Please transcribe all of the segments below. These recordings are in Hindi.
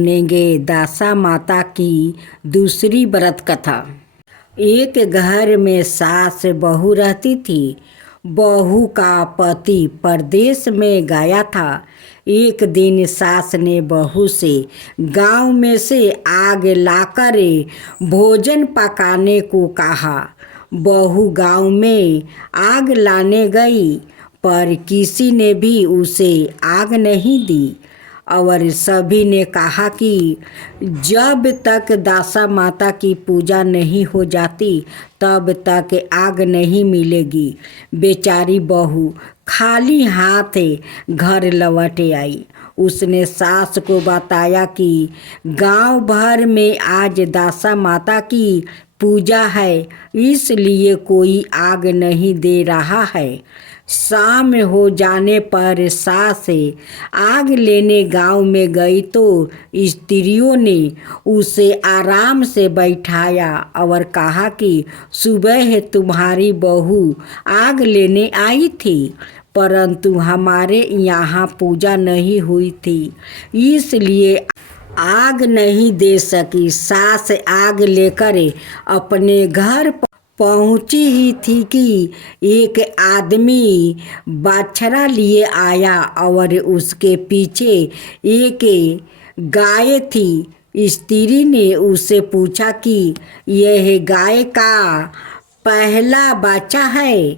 सुनेंगे दासा माता की दूसरी व्रत कथा। एक घर में सास बहू रहती थी। बहू का पति परदेश में गया था। एक दिन सास ने बहू से गांव में से आग लाकर भोजन पकाने को कहा। बहू गांव में आग लाने गई, पर किसी ने भी उसे आग नहीं दी और सभी ने कहा कि जब तक दासा माता की पूजा नहीं हो जाती तब तक आग नहीं मिलेगी। बेचारी बहू खाली हाथ घर लौट आई। उसने सास को बताया कि गांव भर में आज दासा माता की पूजा है, इसलिए कोई आग नहीं दे रहा है। शाम हो जाने पर सास आग लेने गांव में गई तो स्त्रियों ने उसे आराम से बैठाया और कहा कि सुबह तुम्हारी बहू आग लेने आई थी, परंतु हमारे यहाँ पूजा नहीं हुई थी, इसलिए आग नहीं दे सकी। सास आग लेकर अपने घर पहुंची ही थी कि एक आदमी बाछड़ा लिए आया और उसके पीछे एक गाय थी। स्त्री ने उससे पूछा कि यह गाय का पहला बच्चा है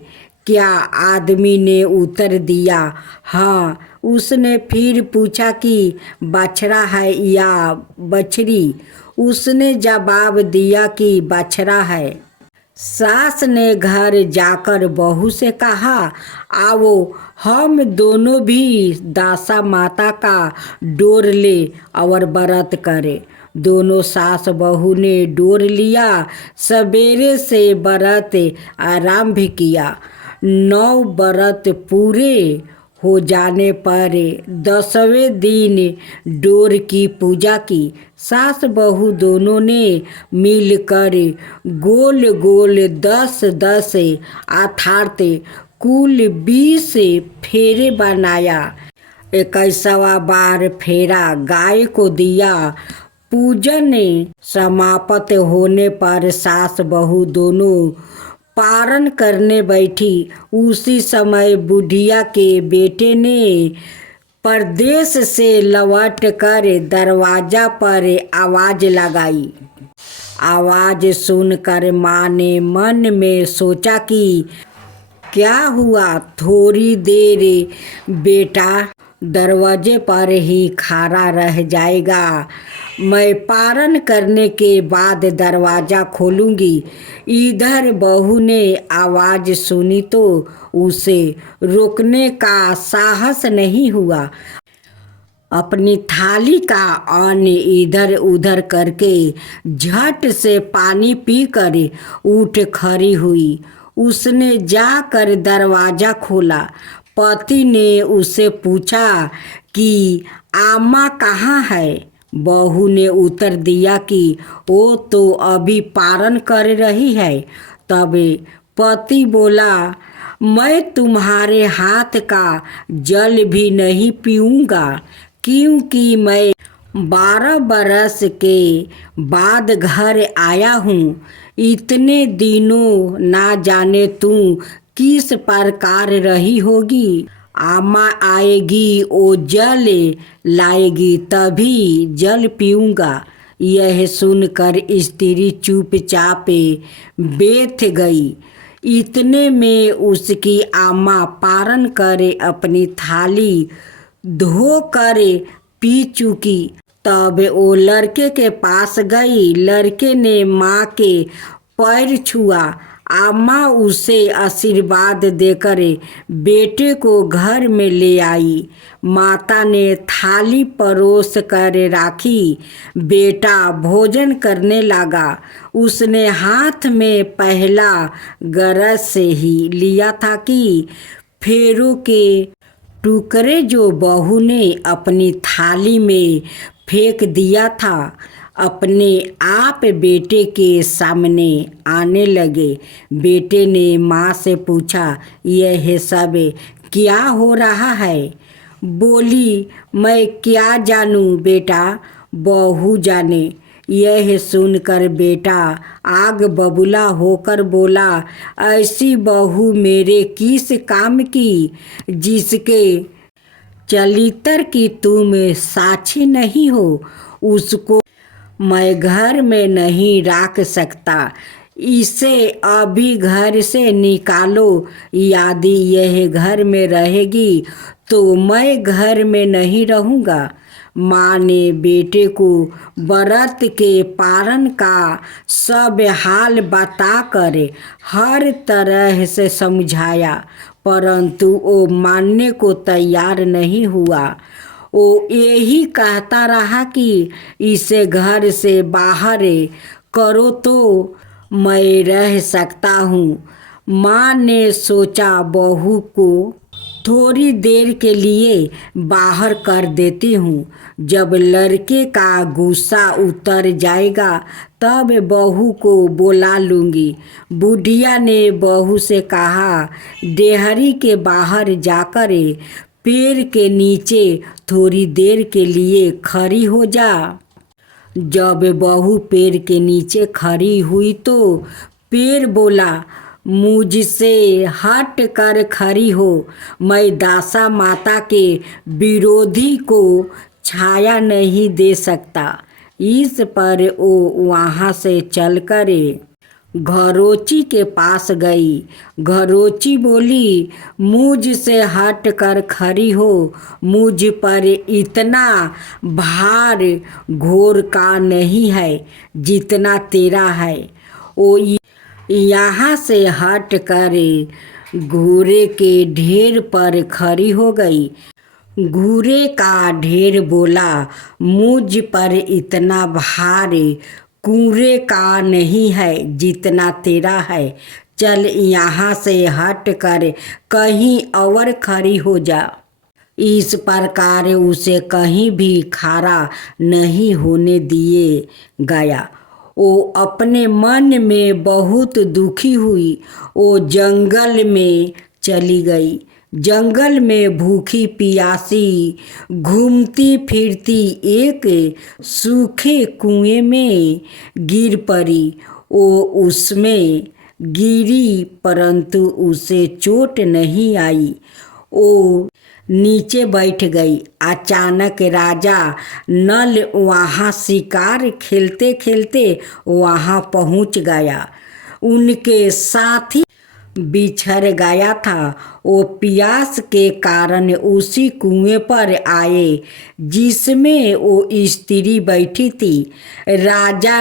क्या? आदमी ने उत्तर दिया, हाँ। उसने फिर पूछा कि बछड़ा है या बछड़ी? उसने जवाब दिया कि बछड़ा है। सास ने घर जाकर बहू से कहा, आओ हम दोनों भी दासा माता का डोर ले और व्रत करें। दोनों सास बहू ने डोर लिया। सवेरे से व्रत आरंभ किया। 9 व्रत पूरे हो जाने पर 10वें दिन डोर की पूजा की। सास बहू दोनों ने मिलकर गोल गोल 10-10 अर्थात कुल 20 फेरे बनाया। 21वां बार फेरा गाय को दिया। पूजन समाप्त होने पर सास बहू दोनों पारण करने बैठी। उसी समय बुढ़िया के बेटे ने परदेश से लौट कर दरवाजा पर आवाज लगाई। आवाज सुनकर माँ ने मन में सोचा कि क्या हुआ? थोड़ी देर बेटा दरवाजे पर ही खड़ा रह जाएगा, मैं पारण करने के बाद दरवाज़ा खोलूंगी। इधर बहू ने आवाज़ सुनी तो उसे रोकने का साहस नहीं हुआ। अपनी थाली का अन्न इधर उधर करके झट से पानी पीकर उठ खड़ी हुई। उसने जाकर दरवाज़ा खोला। पति ने उसे पूछा कि आमा कहाँ है? बहू ने उत्तर दिया कि वो तो अभी पारण कर रही है। तब पति बोला, मैं तुम्हारे हाथ का जल भी नहीं पीऊँगा, क्योंकि मैं 12 बरस के बाद घर आया हूँ। इतने दिनों ना जाने तू किस प्रकार रही होगी। आमा आएगी, वो जल लाएगी, तभी जल पीऊँगा। यह सुनकर स्त्री चुपचाप बैठ गई। इतने में उसकी आमा पारण कर अपनी थाली धो कर पी चुकी। तब वो लड़के के पास गई। लड़के ने माँ के पैर छुआ। आमा उसे आशीर्वाद देकर बेटे को घर में ले आई। माता ने थाली परोस कर राखी। बेटा भोजन करने लगा। उसने हाथ में पहला गरस ही लिया था कि फेरों के टुकड़े जो बहू ने अपनी थाली में फेंक दिया था अपने आप बेटे के सामने आने लगे। बेटे ने माँ से पूछा, यह सब क्या हो रहा है? बोली, मैं क्या जानूँ बेटा, बहू जाने। यह सुनकर बेटा आग बबूला होकर बोला, ऐसी बहू मेरे किस काम की, जिसके चरित्र की तुम साक्षी नहीं हो, उसको मैं घर में नहीं रख सकता। इसे अभी घर से निकालो। यदि यह घर में रहेगी तो मैं घर में नहीं रहूँगा। माँ ने बेटे को व्रत के पालन का सब हाल बताकर हर तरह से समझाया, परंतु वो मानने को तैयार नहीं हुआ। वो यही कहता रहा कि इसे घर से बाहर करो तो मैं रह सकता हूँ। माँ ने सोचा बहू को थोड़ी देर के लिए बाहर कर देती हूँ। जब लड़के का गुस्सा उतर जाएगा तब बहू को बुला लूँगी। बुढ़िया ने बहू से कहा, डेहरी के बाहर जाकर पेड़ के नीचे थोड़ी देर के लिए खड़ी हो जा। जब बहू पेड़ के नीचे खड़ी हुई तो पेड़ बोला, मुझसे हट कर खड़ी हो। मैं दासा माता के विरोधी को छाया नहीं दे सकता। इस पर वो वहाँ से चलकर घरोची के पास गई। घरोची बोली, मुझ से हट कर खड़ी हो। मुझ पर इतना भार घोर का नहीं है जितना तेरा है। वो यहाँ से हट कर घोड़े के ढेर पर खड़ी हो गई। घोड़े का ढेर बोला, मुझ पर इतना भार कुएं का नहीं है जितना तेरा है। चल यहाँ से हट कर कहीं और खड़ी हो जा। इस प्रकार उसे कहीं भी खड़ा नहीं होने दिए गया। वो अपने मन में बहुत दुखी हुई। वो जंगल में चली गई। जंगल में भूखी प्यासी घूमती फिरती एक सूखे कुएं में गिर पड़ी। वो उसमें गिरी परंतु उसे चोट नहीं आई। वो नीचे बैठ गई। अचानक राजा नल वहाँ शिकार खेलते खेलते वहाँ पहुँच गया। उनके साथी बिछड़ गया था। वो प्यास के कारण उसी कुएं पर आए जिसमें वो स्त्री बैठी थी। राजा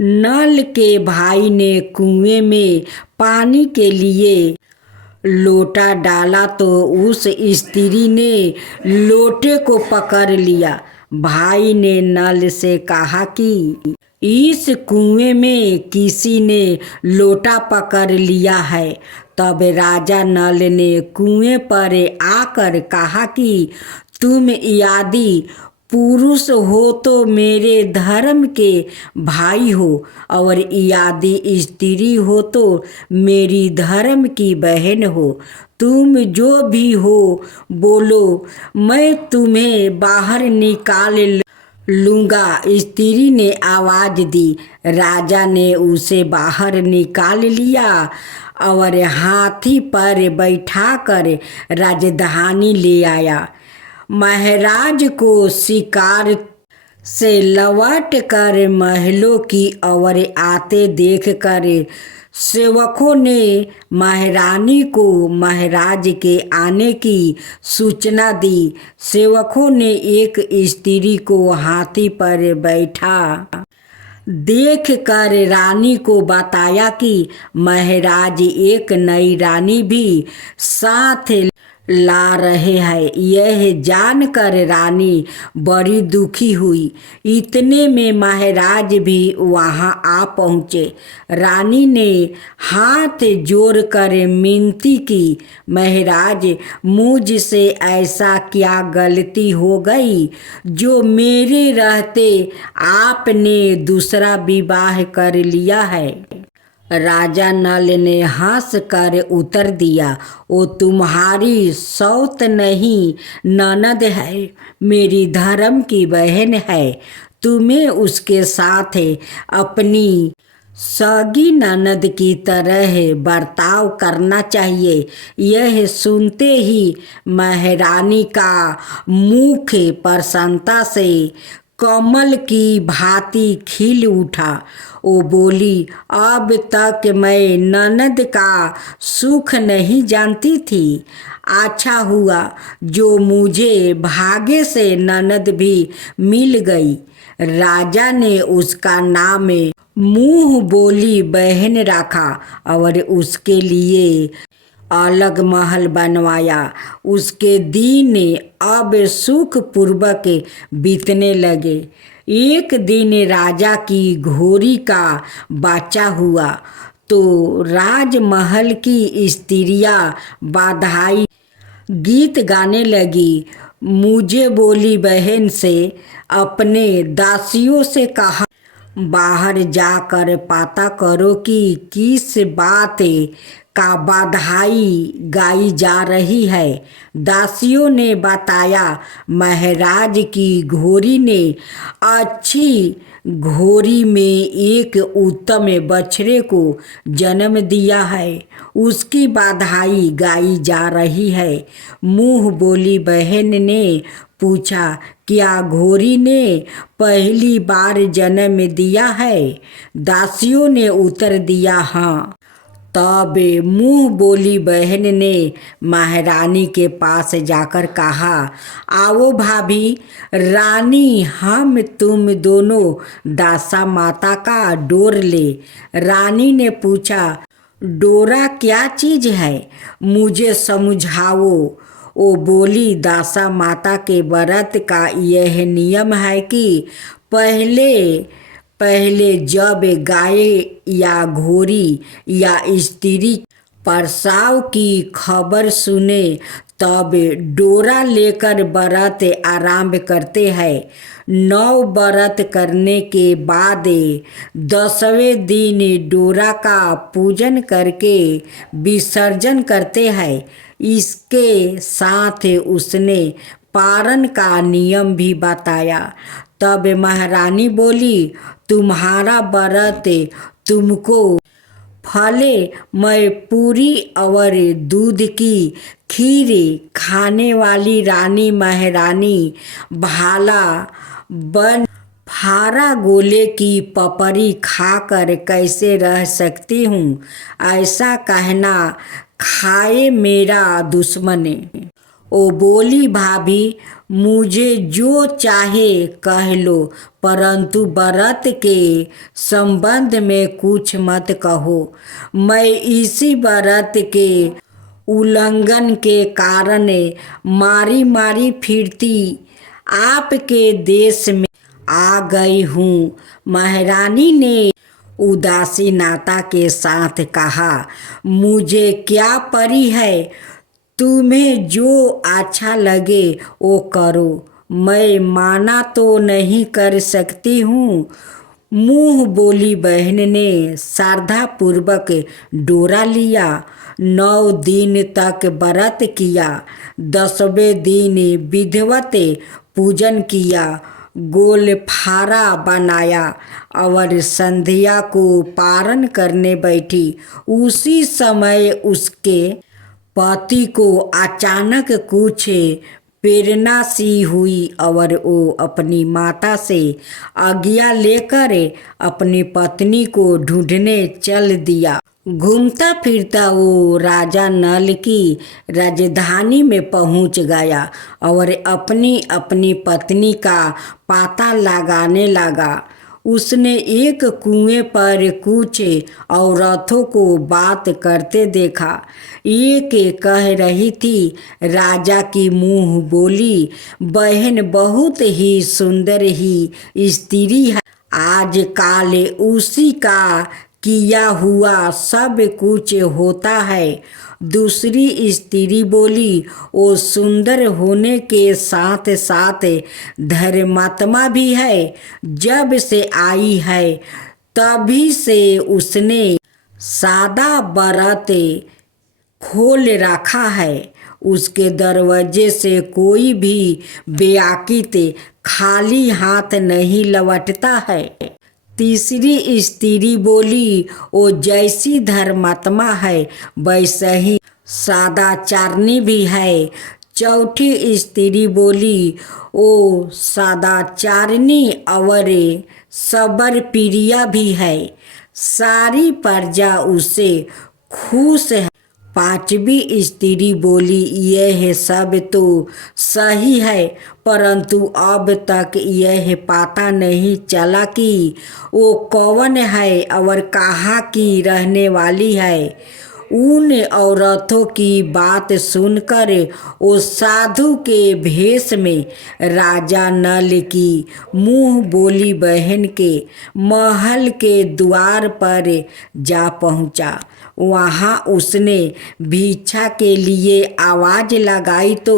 नल के भाई ने कुएं में पानी के लिए लोटा डाला तो उस स्त्री ने लोटे को पकड़ लिया। भाई ने नल से कहा कि इस कुएं में किसी ने लोटा पकड़ लिया है। तब राजा नल ने कुएं पर आकर कहा कि तुम यदि पुरुष हो तो मेरे धर्म के भाई हो, और यदि स्त्री हो तो मेरी धर्म की बहन हो। तुम जो भी हो बोलो, मैं तुम्हें बाहर निकाल लूँगा। स्त्री ने आवाज़ दी। राजा ने उसे बाहर निकाल लिया और हाथी पर बैठाकर राजधानी ले आया। महाराज को शिकार से लौट कर महलों की ओर आते देखकर सेवकों ने महारानी को महाराज के आने की सूचना दी। सेवकों ने एक स्त्री को हाथी पर बैठा देख कर रानी को बताया कि महाराज एक नई रानी भी साथ ला रहे हैं। यह जानकर रानी बड़ी दुखी हुई। इतने में महाराज भी वहां आ पहुँचे। रानी ने हाथ जोड़कर विनती की, महाराज मुझसे ऐसा क्या गलती हो गई जो मेरे रहते आपने दूसरा विवाह कर लिया है। राजा नल ने हंस कर उत्तर दिया, वो तुम्हारी सौत नहीं ननद है, मेरी धर्म की बहन है। तुम्हें उसके साथ अपनी सगी ननद की तरह बर्ताव करना चाहिए। यह सुनते ही महारानी का मुख प्रसन्नता से कमल की भांति खिल उठा। वो बोली, अब तक मैं ननद का सुख नहीं जानती थी। अच्छा हुआ जो मुझे भाग्य से ननद भी मिल गई। राजा ने उसका नाम मुंह बोली बहन रखा और उसके लिए अलग महल बनवाया। उसके दिन अब सुखपूर्वक बीतने लगे। एक दिन राजा की घोड़ी का बच्चा हुआ तो राजमहल की स्त्रियां बधाई गीत गाने लगी। मुझे बोली बहन से अपने दासियों से कहा, बाहर जाकर पता करो कि किस बात का बधाई गाई जा रही है। दासियों ने बताया, महाराज की घोड़ी ने अच्छी घोड़ी में एक उत्तम बछड़े को जन्म दिया है, उसकी बधाई गाई जा रही है। मुंह बोली बहन ने पूछा, क्या घोड़ी ने पहली बार जन्म दिया है? दासियों ने उत्तर दिया, हाँ। तब मुंह बोली बहन ने महारानी के पास जाकर कहा, आओ भाभी रानी, हम तुम दोनों दासा माता का डोर ले। रानी ने पूछा, डोरा क्या चीज है, मुझे समझाओ। वो बोली, दासा माता के व्रत का यह नियम है कि पहले जब गाय या घोड़ी या स्त्री प्रसव की खबर सुने तब डोरा लेकर व्रत आरंभ करते हैं। 9 व्रत करने के बाद 10वें दिन डोरा का पूजन करके विसर्जन करते हैं। इसके साथ उसने पारण का नियम भी बताया। तब महारानी बोली, तुम्हारा व्रत तुमको फले। मैं पूरी और दूध की खीर खाने वाली रानी महारानी भाला बन फारा गोले की पपड़ी खाकर कैसे रह सकती हूँ? ऐसा कहना खाए मेरा दुश्मन। ओ बोली, भाभी मुझे जो चाहे कह लो, परंतु व्रत के संबंध में कुछ मत कहो। मैं इसी व्रत के उल्लंघन के कारण मारी मारी फिरती आपके देश में आ गई हूँ। महारानी ने उदासीनता के साथ कहा, मुझे क्या परी है, तुम्हें जो अच्छा लगे वो करो, मैं माना तो नहीं कर सकती हूँ। मुंह बोली बहन ने श्रद्धापूर्वक डोरा लिया। 9 दिन तक व्रत किया। 10वें दिन विधिवत पूजन किया, गोल फारा बनाया और संध्या को पारण करने बैठी। उसी समय उसके पति को अचानक कुछ प्रेरणा सी हुई और वो अपनी माता से आज्ञा लेकर अपनी पत्नी को ढूंढने चल दिया। घूमता फिरता वो राजा नल की राजधानी में पहुंच गया और अपनी अपनी पत्नी का पता लगाने लगा। उसने एक कुएं पर कुछ औरतों को बात करते देखा। एक कह रही थी, राजा की मुंह बोली बहन बहुत ही सुंदर ही स्त्री है, आजकल उसी का किया हुआ सब कुछ होता है। दूसरी स्त्री बोली, वो सुंदर होने के साथ साथ धर्मात्मा भी है। जब से आई है तभी से उसने सादा व्रत खोल रखा है। उसके दरवाजे से कोई भी बेआकित खाली हाथ नहीं लौटता है। तीसरी स्त्री बोली, वो जैसी धर्मात्मा है वैसा ही सदाचारणी भी है। चौथी स्त्री बोली, वो सदाचारणी और सबर प्रिया भी है, सारी प्रजा उससे खुश है। पांचवी स्त्री बोली, यह सब तो सही है, परंतु अब तक यह पता नहीं चला कि वो कौन है और कहाँ की रहने वाली है। उन औरतों की बात सुनकर वो साधु के भेष में राजा नल की मुँह बोली बहन के महल के द्वार पर जा पहुँचा। वहाँ उसने भिक्षा के लिए आवाज़ लगाई तो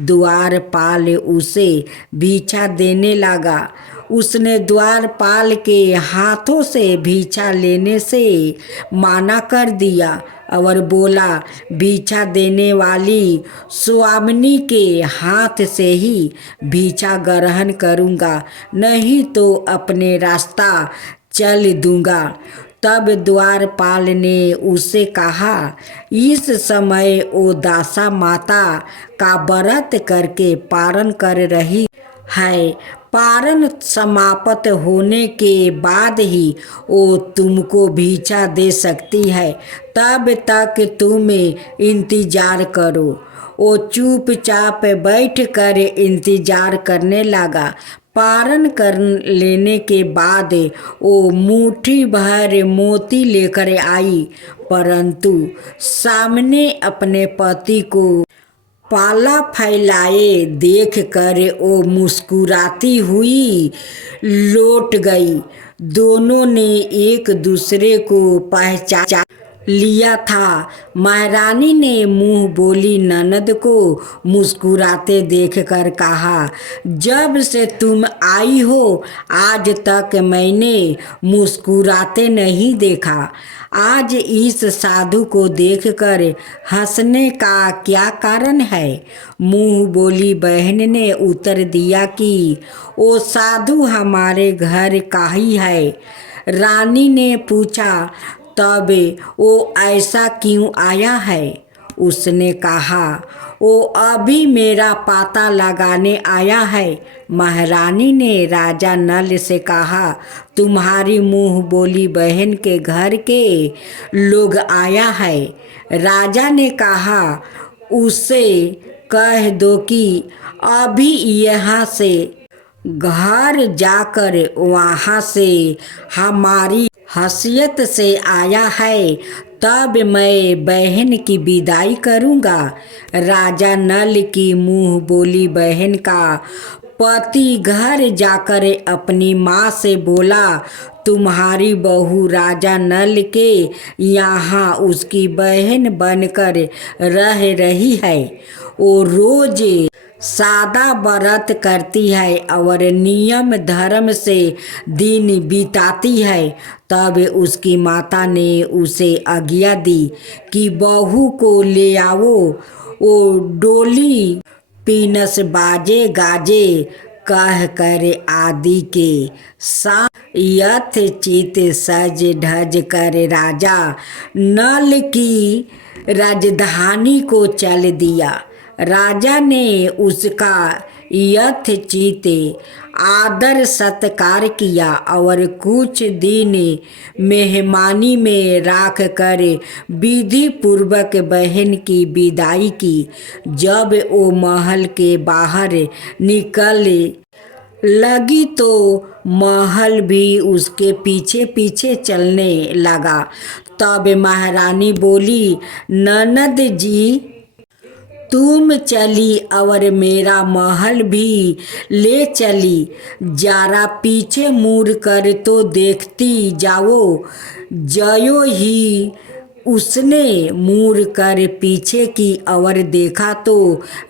द्वारपाल उसे भिक्षा देने लगा। उसने द्वारपाल के हाथों से भिक्षा लेने से मना कर दिया और बोला, भिक्षा देने वाली स्वामिनी के हाथ से ही भिक्षा ग्रहण करूँगा, नहीं तो अपने रास्ता चल दूँगा। तब द्वारपाल ने उससे कहा, इस समय वो दासा माता का व्रत करके पारण कर रही है, पारण समाप्त होने के बाद ही वो तुमको भिक्षा दे सकती है, तब तक तुम इंतजार करो। वो चुपचाप बैठ कर इंतजार करने लगा। पारण कर लेने के बाद वो मुट्ठी भर मोती लेकर आई, परंतु सामने अपने पति को पाला फैलाए देखकर वो मुस्कुराती हुई लौट गई। दोनों ने एक दूसरे को पहचान लिया था। महारानी ने मुंह बोली ननद को मुस्कुराते देखकर कहा, जब से तुम आई हो आज तक मैंने मुस्कुराते नहीं देखा। आज इस साधु को देखकर हंसने का क्या कारण है? मुंह बोली बहन ने उत्तर दिया कि वो साधु हमारे घर का ही है। रानी ने पूछा, तब वो ऐसा क्यों आया है? उसने कहा, वो अभी मेरा पता लगाने आया है। महारानी ने राजा नल से कहा, तुम्हारी मुंह बोली बहन के घर के लोग आया है। राजा ने कहा, उससे कह दो कि अभी यहाँ से घर जाकर वहाँ से हमारी हैसियत से आया है, तब मैं बहन की विदाई करूँगा। राजा नल की मुँह बोली बहन का पति घर जाकर अपनी माँ से बोला, तुम्हारी बहू राजा नल के यहाँ उसकी बहन बनकर रह रही है। वो रोज सादा व्रत करती है और नियम धर्म से दिन बिताती है। तब उसकी माता ने उसे आज्ञा दी कि बहू को ले आओ। वो डोली पीनस बाजे गाजे कह कर आदि के साथ यथचित सज धज कर राजा नल की राजधानी को चल दिया। राजा ने उसका यथचित आदर सत्कार किया और कुछ दिन मेहमानी में रख कर विधि पूर्वक बहन की विदाई की। जब वो महल के बाहर निकल लगी तो महल भी उसके पीछे पीछे चलने लगा। तब महारानी बोली, ननद जी तुम चली और मेरा महल भी ले चली, जरा पीछे मुड़ कर तो देखती जाओ। जयो ही उसने मुड़ कर पीछे की ओर देखा तो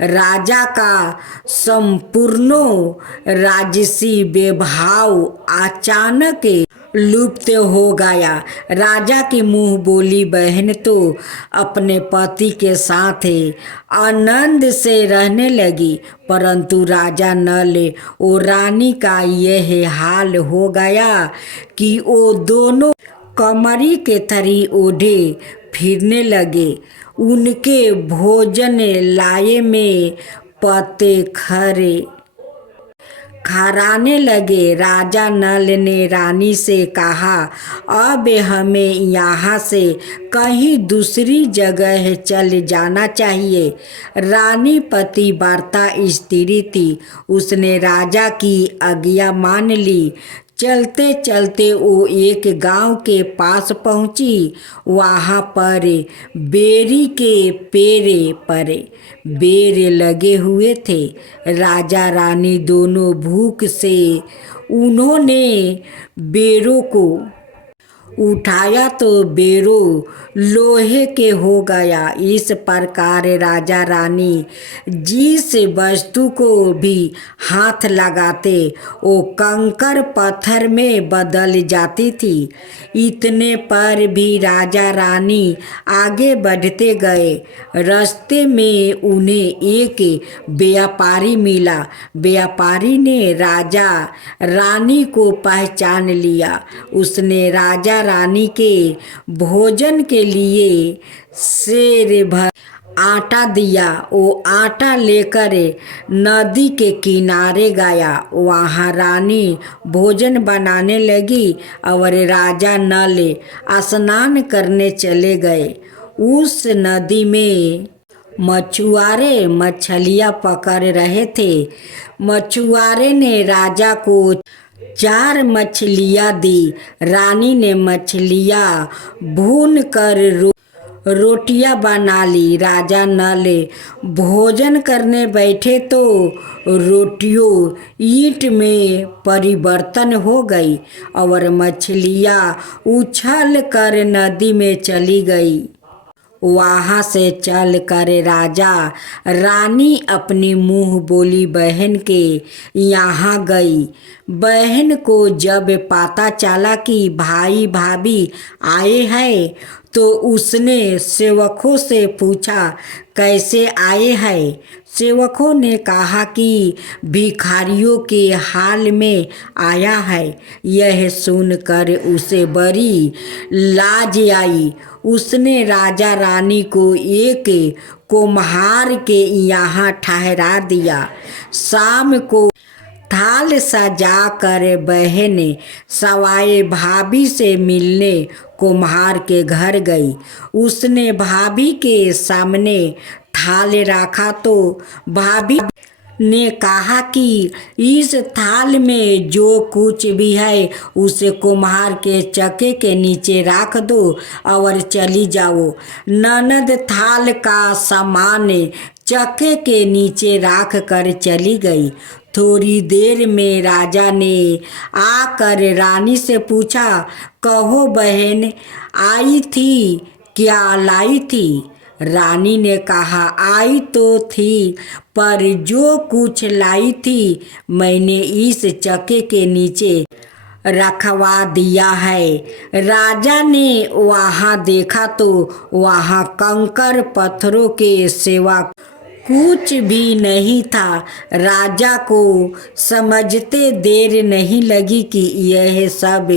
राजा का संपूर्ण राजसी वैभव अचानक लुप्त हो गया। राजा की मुंह बोली बहन तो अपने पति के साथ आनंद से रहने लगी, परंतु राजा नल और रानी का यह हाल हो गया कि वो दोनों कमरी के थरी ओढ़े फिरने लगे। उनके भोजन लाए में पत्ते खराने लगे। राजा नल ने रानी से कहा, अब हमें यहाँ से कहीं दूसरी जगह चल जाना चाहिए। रानी पतिव्रता स्त्री थी, उसने राजा की आज्ञा मान ली। चलते चलते वो एक गांव के पास पहुंची। वहां पर बेरी के पेड़ पर बेर लगे हुए थे। राजा रानी दोनों भूख से उन्होंने बेरों को उठाया तो बेरों लोहे के हो गया। इस प्रकार राजा रानी जिस वस्तु को भी हाथ लगाते वो कंकर पत्थर में बदल जाती थी। इतने पर भी राजा रानी आगे बढ़ते गए। रास्ते में उन्हें एक व्यापारी मिला। व्यापारी ने राजा रानी को पहचान लिया। उसने राजा रानी के भोजन के लिए शेर भर आटा दिया। वो आटा लेकर नदी के किनारे गया। वहाँ रानी भोजन बनाने लगी और राजा नल स्नान करने चले गए। उस नदी में मछुआरे मछलियाँ पकड़ रहे थे। मछुआरे ने राजा को 4 मछलियाँ दी। रानी ने मछलियाँ भून कर रोटियां बना ली। राजा नल भोजन करने बैठे तो रोटियों ईंट में परिवर्तन हो गई और मछलियां उछल कर नदी में चली गई। वहाँ से चल कर राजा रानी अपनी मुंह बोली बहन के यहाँ गई। बहन को जब पता चला कि भाई भाभी आए हैं तो उसने सेवकों से पूछा, कैसे आए हैं? सेवकों ने कहा कि भिखारियों के हाल में आया है। यह सुनकर उसे बड़ी लाज आई। उसने राजा रानी को एक कुम्हार के यहाँ ठहरा दिया। शाम को थाल सजा कर बहन सवाए भाभी से मिलने कुम्हार के घर गई। उसने भाभी के सामने थाल रखा तो भाभी ने कहा कि इस थाल में जो कुछ भी है उसे कुम्हार के चक्के के नीचे रख दो और चली जाओ। ननद थाल का सामान चक्के के नीचे रख कर चली गई। थोड़ी देर में राजा ने आकर रानी से पूछा, कहो बहन आई थी, क्या लाई थी? रानी ने कहा, आई तो थी, पर जो कुछ लाई थी मैंने इस चक्के के नीचे रखवा दिया है। राजा ने वहाँ देखा तो वहाँ कंकर पत्थरों के सिवा कुछ भी नहीं था। राजा को समझते देर नहीं लगी कि यह सब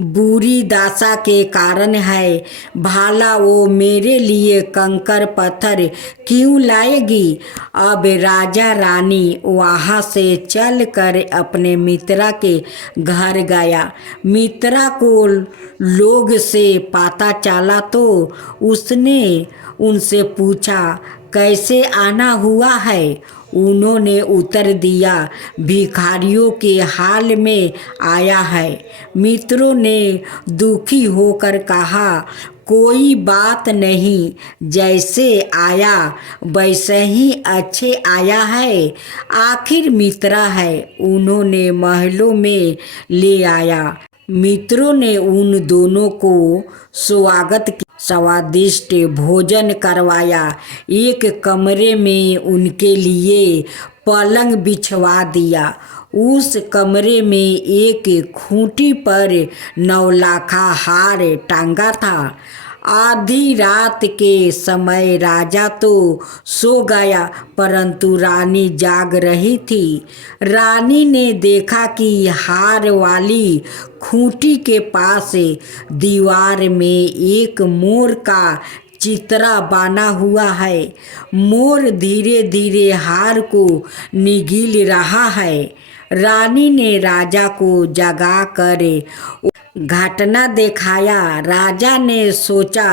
बुरी दशा के कारण है। भाला वो मेरे लिए कंकर पत्थर क्यों लाएगी? अब राजा रानी वहाँ से चलकर अपने मित्रा के घर गया। मित्रा को लोग से पता चला तो उसने उनसे पूछा, कैसे आना हुआ है? उन्होंने उत्तर दिया, भिखारियों के हाल में आया है। मित्रों ने दुखी होकर कहा, कोई बात नहीं, जैसे आया वैसे ही अच्छे आया है। आखिर मित्रा है। उन्होंने महलों में ले आया। मित्रों ने उन दोनों को स्वागत किया। स्वादिष्ट भोजन करवाया। एक कमरे में उनके लिए पलंग बिछवा दिया। उस कमरे में एक खूंटी पर नौलाखा हार टांगा था। आधी रात के समय राजा तो सो गया, परंतु रानी जाग रही थी। रानी ने देखा कि हार वाली खूंटी के पास दीवार में एक मोर का चित्रा बना हुआ है। मोर धीरे धीरे हार को निगल रहा है। रानी ने राजा को जगा कर घटना दिखाया। राजा ने सोचा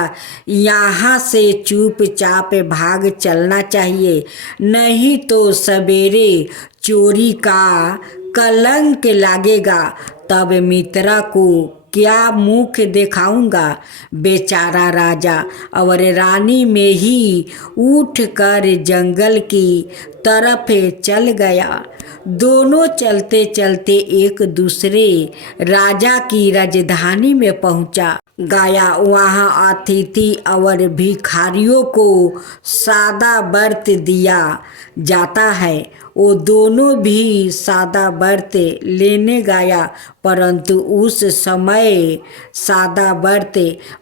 यहाँ से चुपचाप भाग चलना चाहिए, नहीं तो सवेरे चोरी का कलंक लगेगा। तब मित्रा को क्या मुख दिखाऊंगा। बेचारा राजा और रानी में ही उठकर जंगल की तरफ चल गया। दोनों चलते चलते एक दूसरे राजा की राजधानी में पहुंचा गया। वहां अतिथि और भिखारियों को सादा व्रत दिया जाता है। वो दोनों भी सादा व्रत लेने गया, परंतु उस समय सादा व्रत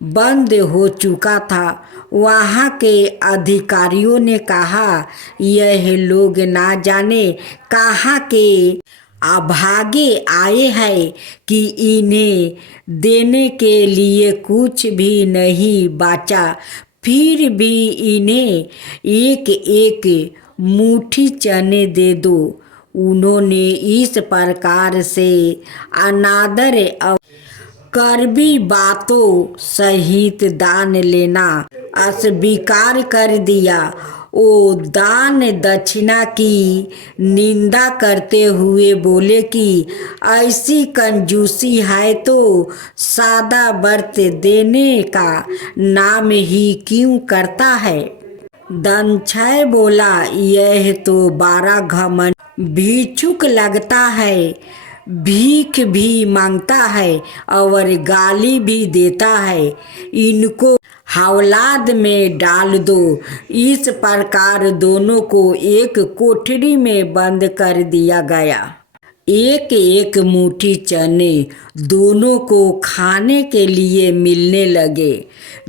बंद हो चुका था। वहाँ के अधिकारियों ने कहा, यह लोग ना जाने कहाँ के अभागे आए हैं कि इन्हें देने के लिए कुछ भी नहीं बचा, फिर भी इन्हें एक एक मुट्ठी चने दे दो। उन्होंने इस प्रकार से अनादर कड़वी बातों सहित दान लेना अस्वीकार कर दिया। वो दान दक्षिणा की निंदा करते हुए बोले कि ऐसी कंजूसी है तो सादा व्रत देने का नाम ही क्यों करता है। दंछय बोला, यह तो बड़ा घमंड भिक्षुक लगता है। भीख भी मांगता है और गाली भी देता है। इनको हवलाद में डाल दो। इस प्रकार दोनों को एक कोठरी में बंद कर दिया गया। एक एक मुट्ठी चने दोनों को खाने के लिए मिलने लगे।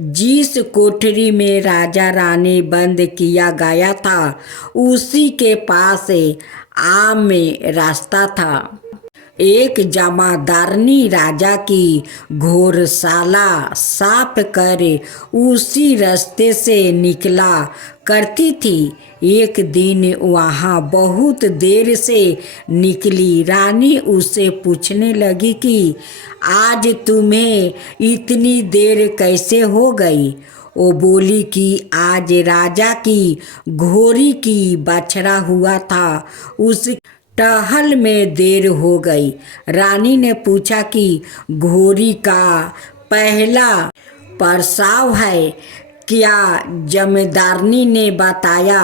जिस कोठरी में राजा रानी बंद किया गया था, उसी के पास आम में रास्ता था। एक जमादारनी राजा की घोरशाला साफ कर उसी रास्ते से निकला करती थी। एक दिन वहाँ बहुत देर से निकली। रानी उससे पूछने लगी कि आज तुम्हें इतनी देर कैसे हो गई। वो बोली कि आज राजा की घोड़ी की बछड़ा हुआ था, उस टहल में देर हो गई। रानी ने पूछा कि घोड़ी का पहला प्रसव है क्या। जमींदारनी ने बताया।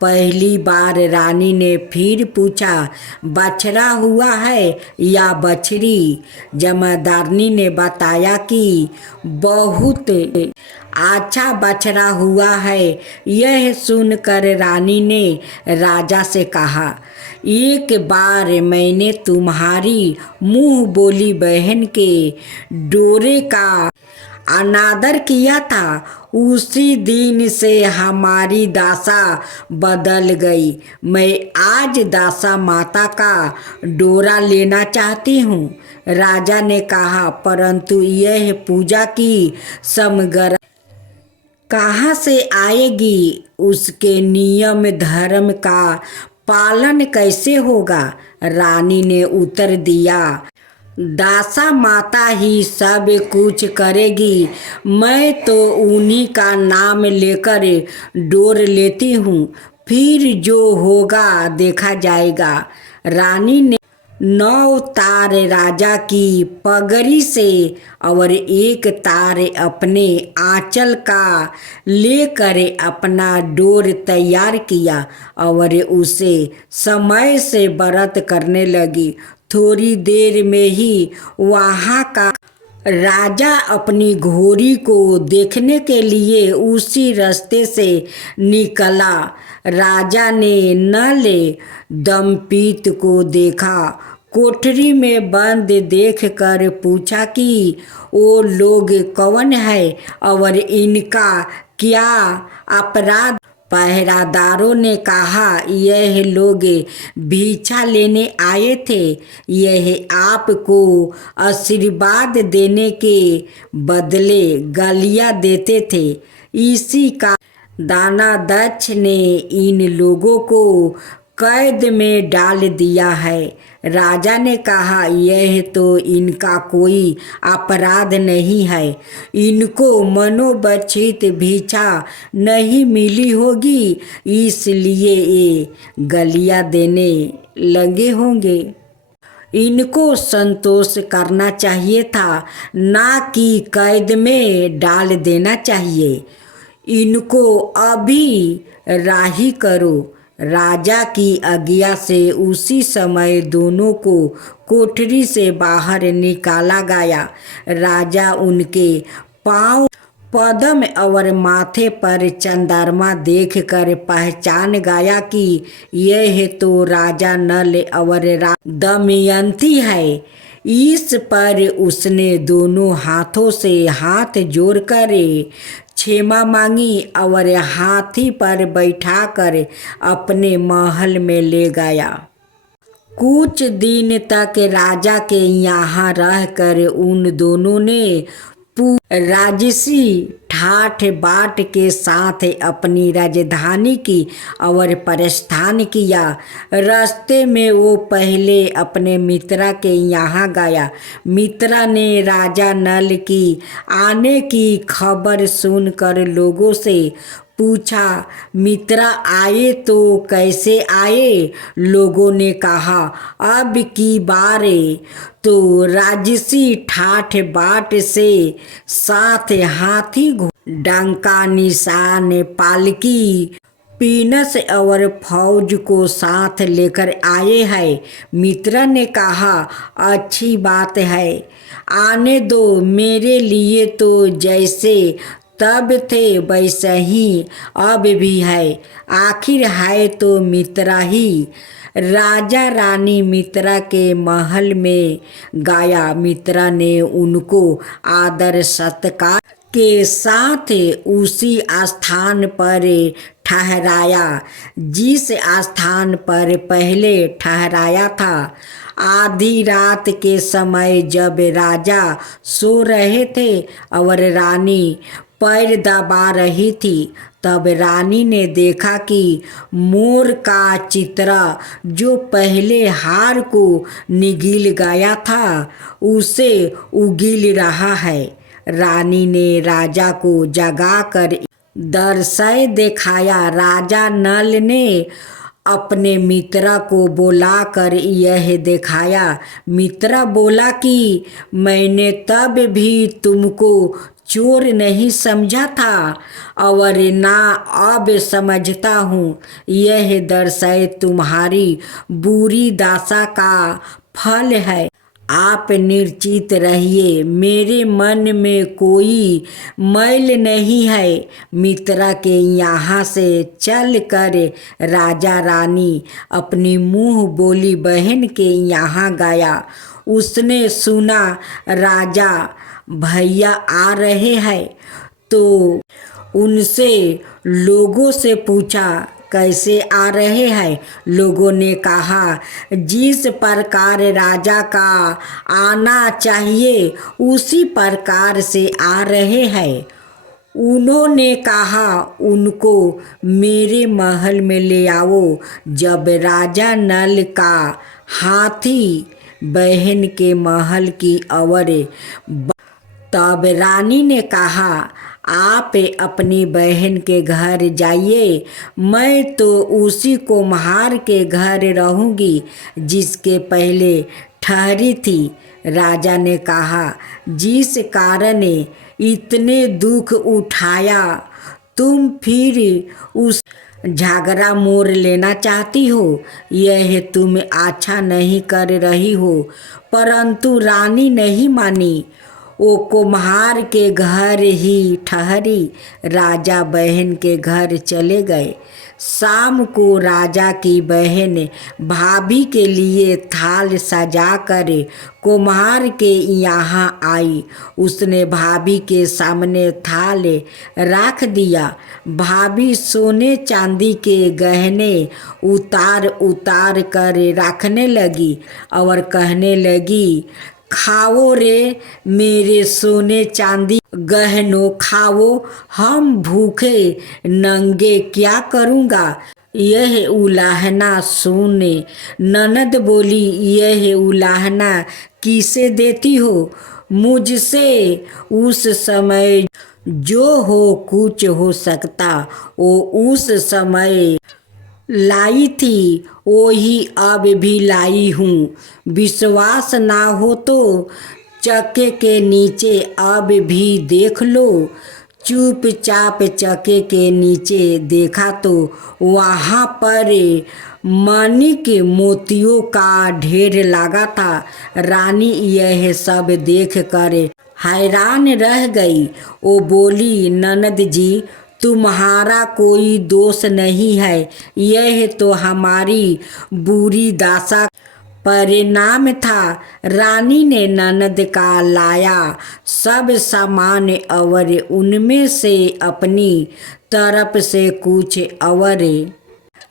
पहली बार रानी ने फिर पूछा, बछड़ा हुआ है या बछड़ी। जमींदारनी ने बताया कि बहुत अच्छा बछड़ा हुआ है। यह सुनकर रानी ने राजा से कहा, एक बार मैंने तुम्हारी मुंह बोली बहन के डोरे का अनादर किया था। उसी दिन से हमारी दासा बदल गई। मैं आज दासा माता का डोरा लेना चाहती हूँ। राजा ने कहा, परंतु यह पूजा की समग्र कहाँ से आएगी। उसके नियम धर्म का पालन कैसे होगा। रानी ने उत्तर दिया, दासा माता ही सब कुछ करेगी। मैं तो उन्हीं का नाम लेकर डोर लेती हूँ, फिर जो होगा देखा जाएगा। रानी ने 9 तार राजा की पगड़ी से और एक तार अपने आंचल का लेकर अपना डोर तैयार किया और उसे समय से व्रत करने लगी। थोड़ी देर में ही वहाँ का राजा अपनी घोड़ी को देखने के लिए उसी रास्ते से निकला। राजा ने नल दंपति को देखा। कोठरी में बंद देखकर पूछा कि वो लोग कौन है और इनका क्या अपराध। पहरादारों ने कहा, यह लोग भिक्षा लेने आए थे। यह आपको आशीर्वाद देने के बदले गालियां देते थे। इसी का दानाध्यक्ष ने इन लोगों को कैद में डाल दिया है। राजा ने कहा, यह तो इनका कोई अपराध नहीं है। इनको मनोवांछित भिक्षा नहीं मिली होगी, इसलिए ये गालियां देने लगे होंगे। इनको संतोष करना चाहिए था, ना कि कैद में डाल देना चाहिए। इनको अभी राही करो। राजा की आज्ञा से उसी समय दोनों को कोठरी से बाहर निकाला गया। राजा उनके पांव, पद्म और माथे पर चंद्रमा देखकर पहचान गया कि यह तो राजा नल और दमयंती है। इस पर उसने दोनों हाथों से हाथ जोड़कर क्षमा मांगी और हाथी पर बैठाकर अपने महल में ले गया। कुछ दिन तक राजा के यहाँ रहकर उन दोनों ने राजसी ठाठ बाट के साथ अपनी राजधानी की और प्रस्थान किया। रास्ते में वो पहले अपने मित्रा के यहाँ गया। मित्रा ने राजा नल की आने की खबर सुनकर लोगों से पूछा, मित्रा आए तो कैसे आए? लोगों ने कहा, अब की बार तो राजसी ठाठ बाट से साथ हाथी, डंका, निशान, पालकी, पीनस और फौज को साथ लेकर आए हैं। मित्रा ने कहा, अच्छी बात है, आने दो। मेरे लिए तो जैसे तब थे वैसे ही अब भी है, आखिर है तो मित्रा ही। राजा रानी मित्रा के महल में गया। मित्रा ने उनको आदर सत्कार के साथ उसी स्थान पर ठहराया जिस स्थान पर पहले ठहराया था। आधी रात के समय जब राजा सो रहे थे और रानी पैर दबा रही थी, तब रानी ने देखा कि मोर का चित्रा जो पहले हार को निगल गया था उसे उगल रहा है। रानी ने राजा को जगाकर दर्शय दिखाया। राजा नल ने अपने मित्रा को बुलाकर यह दिखाया। मित्रा बोला कि मैंने तब भी तुमको चोर नहीं समझा था और ना अब समझता हूँ। यह दर्शय तुम्हारी बुरी दशा का फल है। आप निर्चित रहिए, मेरे मन में कोई मैल नहीं है। मित्रा के यहाँ से चलकर राजा रानी अपनी मुँह बोली बहन के यहाँ गया। उसने सुना राजा भैया आ रहे हैं तो उनसे लोगों से पूछा, कैसे आ रहे हैं? लोगों ने कहा, जिस प्रकार राजा का आना चाहिए उसी प्रकार से आ रहे हैं। उन्होंने कहा, उनको मेरे महल में ले आओ। जब राजा नल का हाथी बहन के महल की ओर, तब रानी ने कहा, आप अपनी बहन के घर जाइए, मैं तो उसी कुम्हार के घर रहूँगी जिसके पहले ठहरी थी। राजा ने कहा, जिस कारण इतने दुख उठाया तुम फिर उस झगड़ा मोड़ लेना चाहती हो, यह तुम अच्छा नहीं कर रही हो। परंतु रानी नहीं मानी। वो कुम्हार के घर ही ठहरी, राजा बहन के घर चले गए। शाम को राजा की बहन भाभी के लिए थाल सजा कर कुम्हार के यहाँ आई। उसने भाभी के सामने थाल रख दिया। भाभी सोने चांदी के गहने उतार उतार कर रखने लगी और कहने लगी, खाओ रे मेरे सोने चांदी गहनों, खाओ, हम भूखे नंगे क्या करूँगा। यह उलाहना सुने ननद बोली, यह उलाहना किसे देती हो? मुझसे उस समय जो हो कुछ हो सकता वो उस समय लाई थी, वो ही अब भी लाई हूँ। विश्वास ना हो तो चक्के के नीचे अब भी देख लो। चुपचाप चक्के के नीचे देखा तो वहाँ पर माणिक मोतियों का ढेर लगा था। रानी यह सब देख कर हैरान रह गई। वो बोली, ननद जी, तुम्हारा कोई दोष नहीं है, यह तो हमारी बुरी दशा परिणाम था। रानी ने ननद का लाया सब सामान और उनमें से अपनी तरफ से कुछ और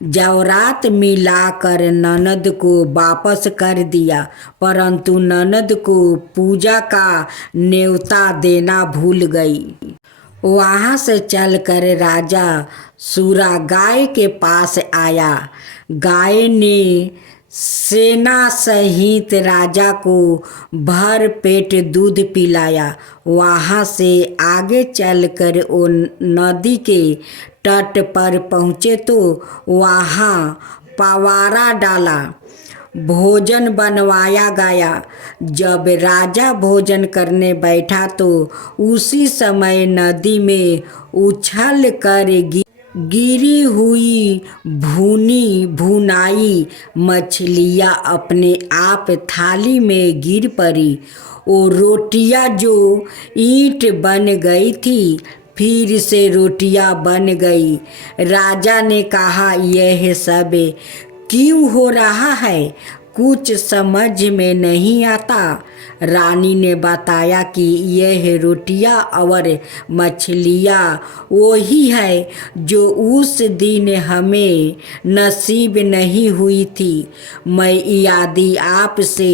जवरात मिलाकर ननद को वापस कर दिया, परंतु ननद को पूजा का न्योता देना भूल गई। वहाँ से चलकर राजा सूरा गाय के पास आया। गाय ने सेना सहित राजा को भर पेट दूध पिलाया। वहाँ से आगे चलकर वो नदी के तट पर पहुँचे तो वहाँ पवारा डाला, भोजन बनवाया गया। जब राजा भोजन करने बैठा तो उसी समय नदी में उछल कर गिरी हुई भुनी भुनाई मछलियाँ अपने आप थाली में गिर पड़ी। वो रोटियाँ जो ईंट बन गई थी फिर से रोटियाँ बन गई। राजा ने कहा, यह सब क्यों हो रहा है? कुछ समझ में नहीं आता। रानी ने बताया कि यह रोटियाँ और मछलियाँ वही है जो उस दिन हमें नसीब नहीं हुई थी। मैं यदि आपसे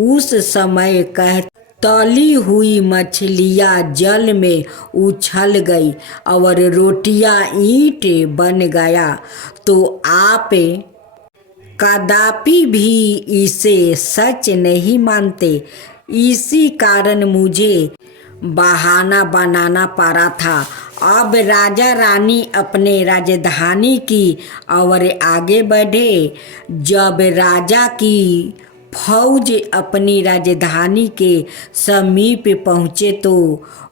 उस समय कह तली हुई मछलियाँ जल में उछल गई और रोटियाँ ईंट बन गया तो आप कदापि भी इसे सच नहीं मानते। इसी कारण मुझे बहाना बनाना पड़ा था। अब राजा रानी अपने राजधानी की ओर आगे बढ़े। जब राजा की फौज अपनी राजधानी के समीप पहुँचे तो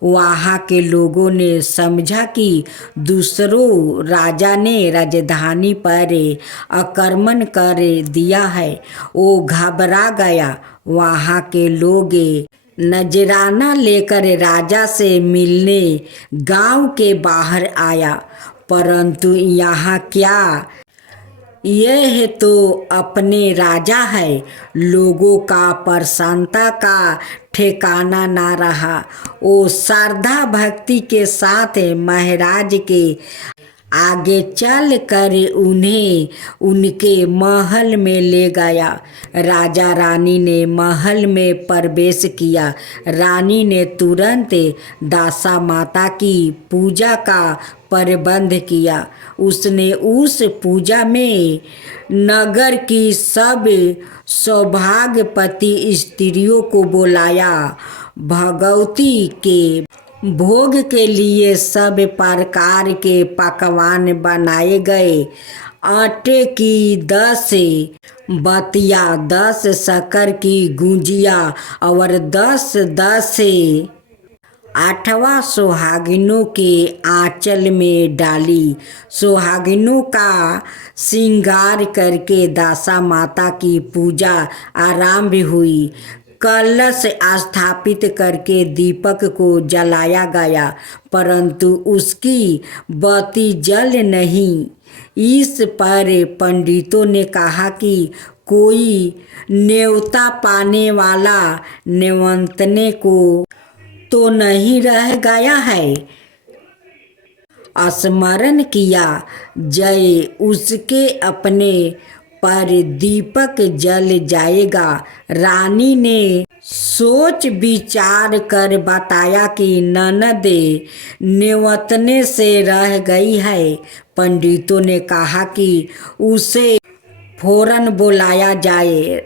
वहाँ के लोगों ने समझा कि दूसरों राजा ने राजधानी पर आक्रमण कर दिया है। वो घबरा गया। वहाँ के लोग नजराना लेकर राजा से मिलने गांव के बाहर आया, परंतु यहाँ क्या, यह तो अपने राजा है। लोगों का प्रसन्नता का ठिकाना ना रहा। वो श्रद्धा भक्ति के साथ महाराज के आगे चल कर उन्हें उनके महल में ले गया। राजा रानी ने महल में प्रवेश किया। रानी ने तुरंत दासा माता की पूजा का प्रबंध किया। उसने उस पूजा में नगर की सब सौभाग्यवती स्त्रियों को बुलाया। भगवती के भोग के लिए सब प्रकार के पकवान बनाए गए। आटे की 10 बतिया, 10 शक्कर की गुंजिया और 10 8वां सुहागिनों के आंचल में डाली। सुहागिनों का श्रृंगार करके दासा माता की पूजा आरंभ हुई। कलश स्थापित करके दीपक को जलाया गया, परंतु उसकी बत्ती जल नहीं। इस पर पंडितों ने कहा कि कोई न्योता पाने वाला निमंत्रणे को तो नहीं रह गया है। स्मरण किया जय उसके अपने पर दीपक जल जाएगा। रानी ने सोच विचार कर बताया कि ननद न्योतने से रह गई है। पंडितों ने कहा कि उसे फौरन बुलाया जाए।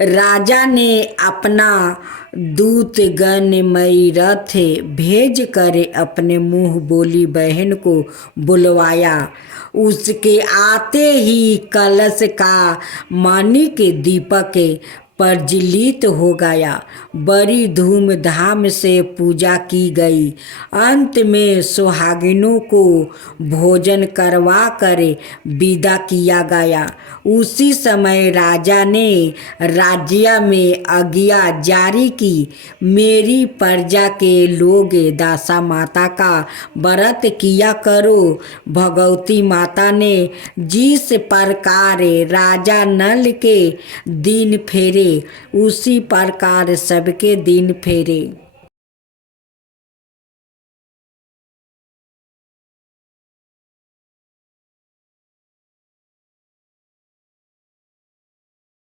राजा ने अपना दूतगणमयी रथ भेज कर अपने मुँह बोली बहन को बुलवाया। उसके आते ही कलश का माणिक दीपक प्रज्वलित हो गया। बड़ी धूमधाम से पूजा की गई। अंत में सुहागिनों को भोजन करवा कर विदा किया गया। उसी समय राजा ने राज्य में आज्ञा जारी की, मेरी प्रजा के लोग दासा माता का व्रत किया करो। भगवती माता ने जिस प्रकार राजा नल के दिन फेरे, उसी प्रकार सबके दिन फेरे।